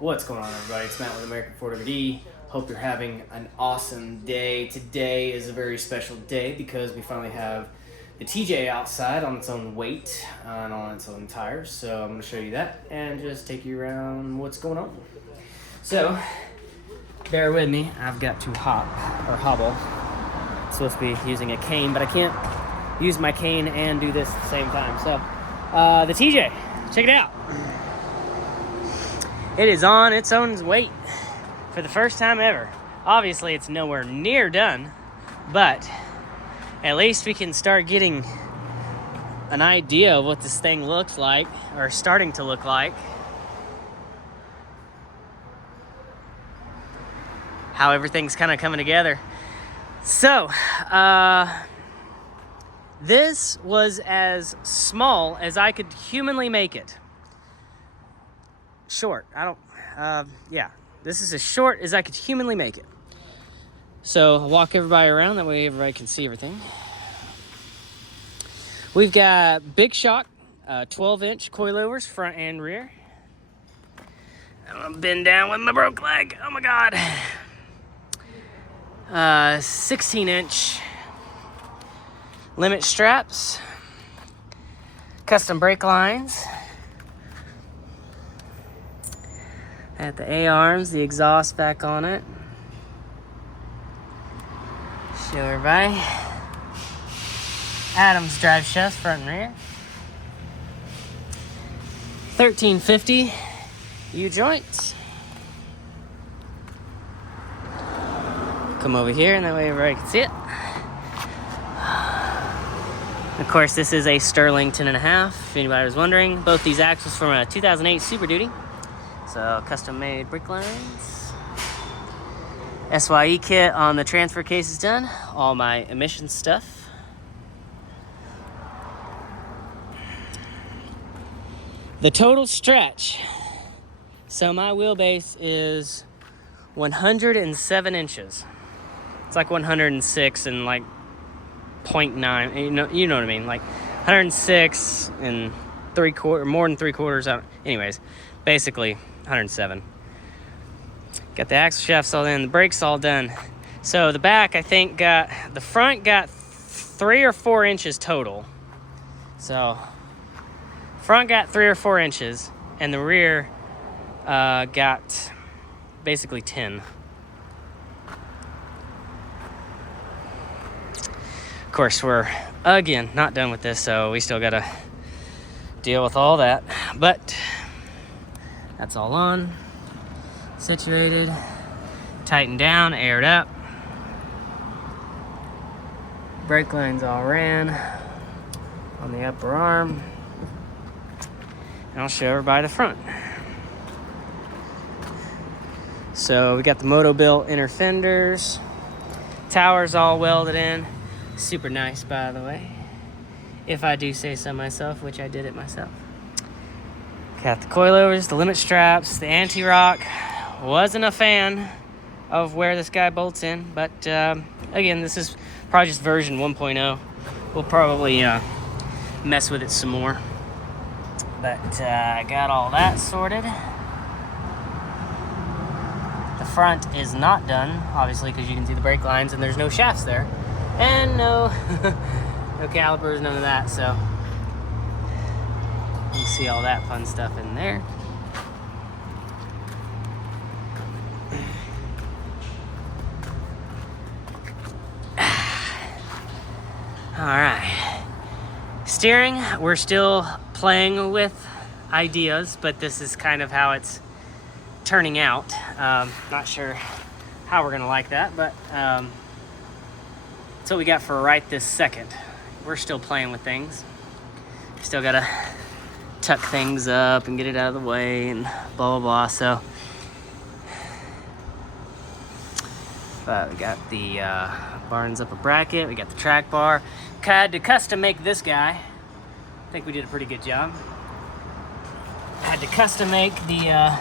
What's going on, everybody? It's Matt with American Ford RHD. Hope you're having an awesome day. Today is a very special day because we finally have the TJ outside on its own weight and on its own tires. So I'm going to show you that and just take you around what's going on. So, bear with me. I've got to hobble. I'm supposed to be using a cane, but I can't use my cane and do this at the same time. So, the TJ, check it out. It is on its own weight for the first time ever. Obviously, it's nowhere near done, but at least we can start getting an idea of what this thing looks like, or starting to look like. How everything's kind of coming together. So, this was as small as I could humanly make it. Short. This is as short as I could humanly make it. So I'll walk everybody around, that way everybody can see everything. We've got Big Shock, 12-inch coilovers, front and rear. I'm gonna bend down with my broke leg. Oh my God. 16-inch limit straps, custom brake lines. At the A-arms, the exhaust back on it. Show everybody. Adams drive shafts, front and rear. 1350 U-joints. Come over here, and that way everybody can see it. Of course, this is a Sterling 10.5, if anybody was wondering. Both these axles from a 2008 Super Duty. So, custom-made brake lines. SYE kit on the transfer case is done. All my emissions stuff. The total stretch. So, my wheelbase is 107 inches. It's like 106 and like 0.9. You know what I mean? Like 106 and more than 3/4. Anyways, basically 107. Got the axle shafts all in, the brakes all done. So the back, I think, the front got 3 or 4 inches total. So front got 3 or 4 inches, and the rear got basically 10. Of course, we're again not done with this, so we still gotta deal with all that, but that's all on, situated, tightened down, aired up. Brake lines all ran on the upper arm. And I'll show everybody the front. So we got the Moto-Built inner fenders. Towers all welded in. Super nice, by the way. If I do say so myself, which I did it myself. Got the coilovers, the limit straps, the anti-rock. Wasn't a fan of where this guy bolts in, but again, this is probably just version 1.0. We'll probably mess with it some more. But I got all that sorted. The front is not done, obviously, because you can see the brake lines and there's no shafts there. And no calipers, none of that, so you can see all that fun stuff in there. All right. Steering, we're still playing with ideas, but this is kind of how it's turning out. Not sure how we're gonna like that, but that's what we got for right this second. We're still playing with things. Still gotta tuck things up and get it out of the way and blah, blah, blah. So, but we got the Barnes upper bracket. We got the track bar. Had to custom make this guy. I think we did a pretty good job. Had to custom make the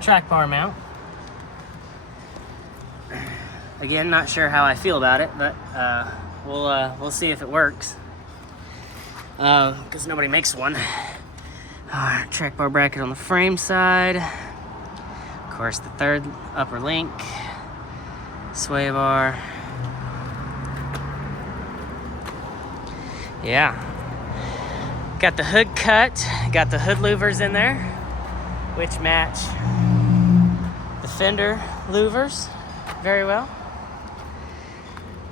track bar mount. Again, not sure how I feel about it, but we'll see if it works. Because nobody makes one. Track bar bracket on the frame side. course, the third upper link, sway bar. Yeah. Got the hood cut, got the hood louvers in there, which match the fender louvers very well.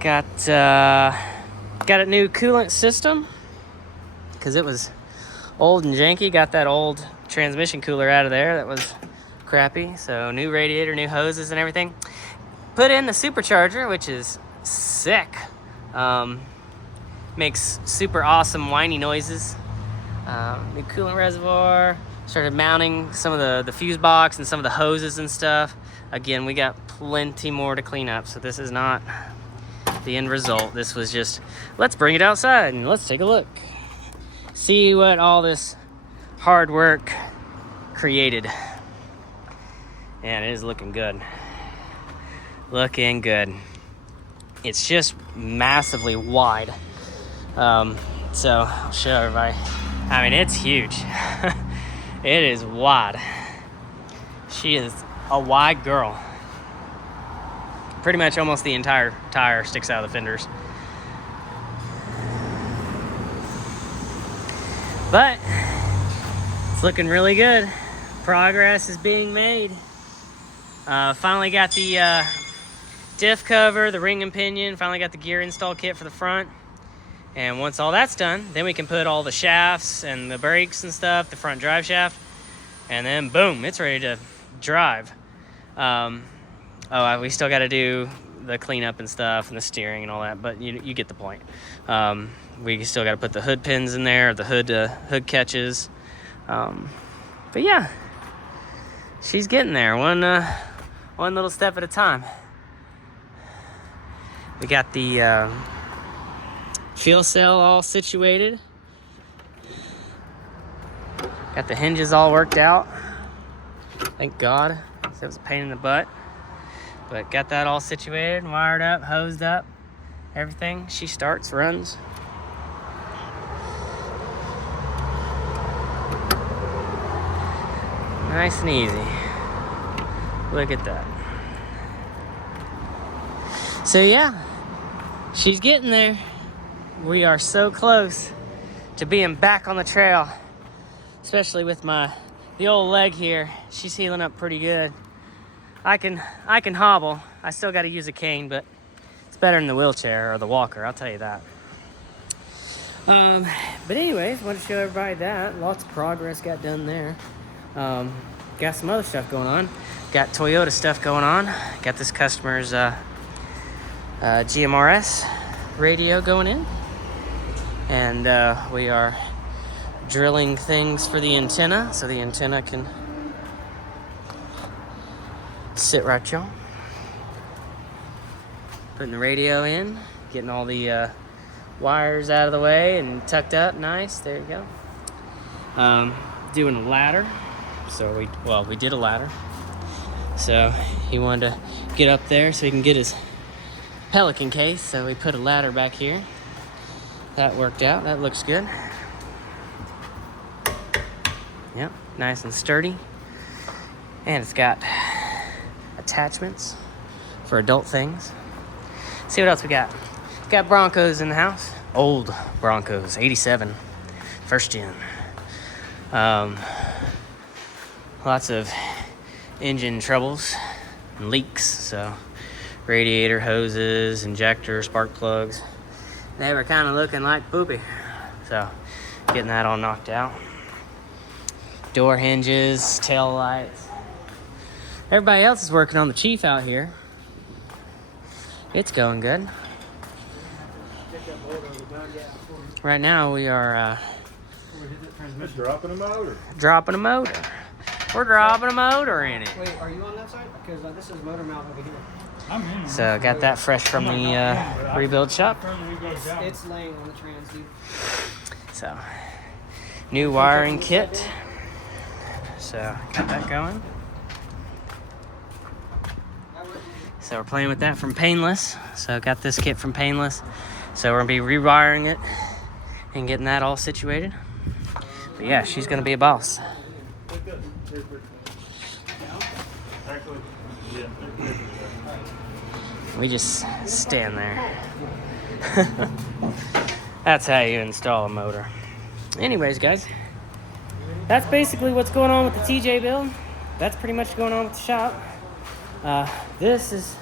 Got a new coolant system because it was old and janky. Got that old transmission cooler out of there that was crappy. So new radiator, new hoses and everything. Put in the supercharger, which is sick. Makes super awesome whiny noises. New coolant reservoir. Started mounting some of the fuse box and some of the hoses and stuff. Again, we got plenty more to clean up, so this is not the end result. This was just, let's bring it outside and let's take a look. See what all this hard work created. And it is looking good. Looking good. It's just massively wide. So I'll show everybody. I mean, it's huge. It is wide. She is a wide girl. Pretty much almost the entire tire sticks out of the fenders. But it's looking really good. Progress is being made. Finally got the diff cover, the ring and pinion. Finally got the gear install kit for the front. And once all that's done, then we can put all the shafts and the brakes and stuff, the front drive shaft, and then boom, it's ready to drive. We still got to do the cleanup and stuff and the steering and all that, but you get the point. We still got to put the hood pins in there, the hood catches. But yeah, she's getting there, one little step at a time. We got the fuel cell all situated. Got the hinges all worked out. Thank God. That was a pain in the butt. But got that all situated, wired up, hosed up, everything. She starts, runs. Nice and easy. Look at that. So yeah, she's getting there. We are so close to being back on the trail, especially with the old leg here. She's healing up pretty good. I can hobble. I still got to use a cane, but it's better than the wheelchair or the walker, I'll tell you that. But anyways, want to show everybody that. Lots of progress got done there. Got some other stuff going on. Got Toyota stuff going on. Got this customer's GMRS radio going in. And we are drilling things for the antenna so the antenna can sit right, y'all. Putting the radio in, getting all the wires out of the way and tucked up nice. There you go. Doing a ladder. So we did a ladder. So he wanted to get up there so he can get his Pelican case. So we put a ladder back here. That worked out. That looks good. Yep, nice and sturdy. And it's got attachments for adult things. See what else we got. Got Broncos in the house. Old Broncos, 87, first gen. Lots of engine troubles and leaks. So radiator hoses, injector, spark plugs. They were kind of looking like poopy. So getting that all knocked out. Door hinges, tail lights. Everybody else is working on the Chief out here. It's going good. Right now we are dropping a motor. Dropping a motor. We're dropping a motor in it. Wait, are you on that side? Because this is motor mount over here. So got that fresh from the rebuild shop. It's laying on the trans, dude. So new wiring kit. So got that going. So we're playing with that from Painless. So got this kit from Painless. So we're gonna be rewiring it and getting that all situated. But yeah, she's gonna be a boss. Actually, yeah, they're good. We just stand there. That's how you install a motor. Anyways, guys, that's basically what's going on with the TJ build. That's pretty much going on with the shop. This is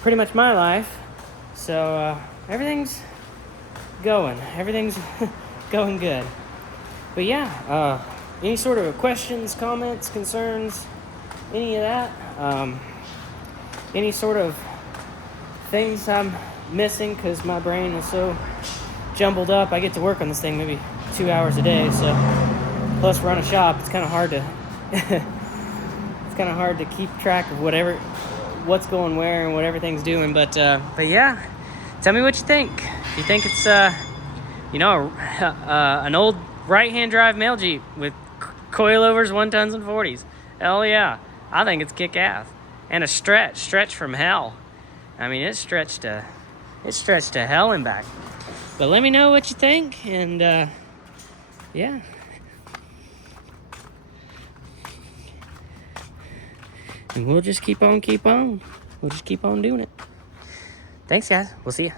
pretty much my life. So everything's going. Everything's going good. But yeah, any sort of questions, comments, concerns, any of that, any sort of things I'm missing because my brain is so jumbled up. I get to work on this thing maybe 2 hours a day, so plus run a shop. It's kind of hard to it's kind of hard to keep track of what's going where and what everything's doing. But yeah, tell me what you think. If you think it's an old right-hand drive mail Jeep with coilovers, 1-tons and 40s, hell yeah, I think it's kick-ass. And a stretch from hell. I mean, it's stretched to hell and back. But let me know what you think, and yeah. And we'll just keep on. We'll just keep on doing it. Thanks, guys. We'll see you.